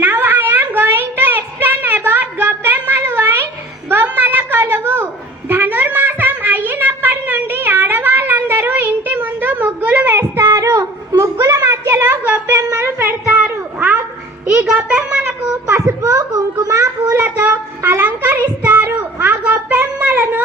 Now I am going to explain about గొబ్బెమ్మలు wine బొమ్మల కొలువు. ధనుర్మాసం అయినప్పటి నుండి ఆడవాళ్ళందరూ ఇంటి ముందు ముగ్గులు వేస్తారు. ముగ్గుల మధ్యలో గొబ్బెమ్మలు పెడతారు. ఈ గొబ్బెమ్మలకు పసుపు కుంకుమ పూలతో అలంకరిస్తారు. ఆ గొబ్బెమ్మలను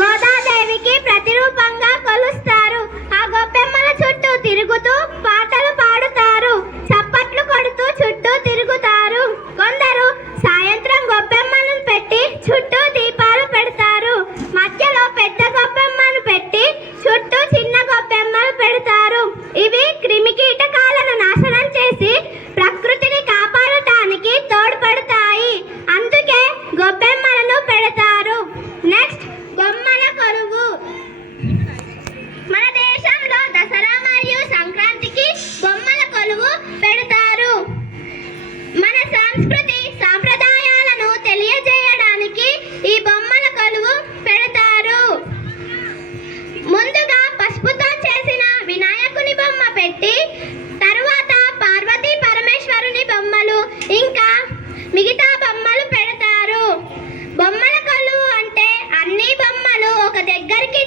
గోదాదేవికి ప్రతిరూపంగా కొలుస్తారు. ఆ గొబ్బెమ్మల చుట్టూ తిరుగుతూ పాటలు పాడుతారు. చప్పట్లు కొడుతూ చుట్టూ తిరుగుతారు. కొందరు సాయంత్రం గొబ్బెమ్మలను పెట్టి చుట్టూ దీపాలు పెడతారు. మధ్యలో పెద్ద గొబ్బెమ్మను పెట్టి చుట్టూ చిన్న గొబ్బెమ్మలు పెడతారు. ఇవి క్రిమికీటకాలను నాశనం చేసి ప్రకృతిని కాపాడటానికి తోడ్పడతాయి. అందుకే గొబ్బెమ్మలను పెడతారు. నెక్స్ట్, బొమ్మల కొలువు. మన దేశంలో దసరా మరియు సంక్రాంతికి బొమ్మల కొలువు పెడతారు. మన సంస్కృతి సాంప్రదాయాలను తెలియజేయడానికి ఈ బొమ్మల కొలువు పెడతారు. ముందుగా పసుపుతో చేసిన వినాయకుని బొమ్మ పెట్టి తరువాత పార్వతీ పరమేశ్వరుని బొమ్మలు ఇంకా మిగతా బొమ్మలు పెడతారు. బొమ్మల కొలువు అంటే అన్ని బొమ్మలు ఒక దగ్గరికి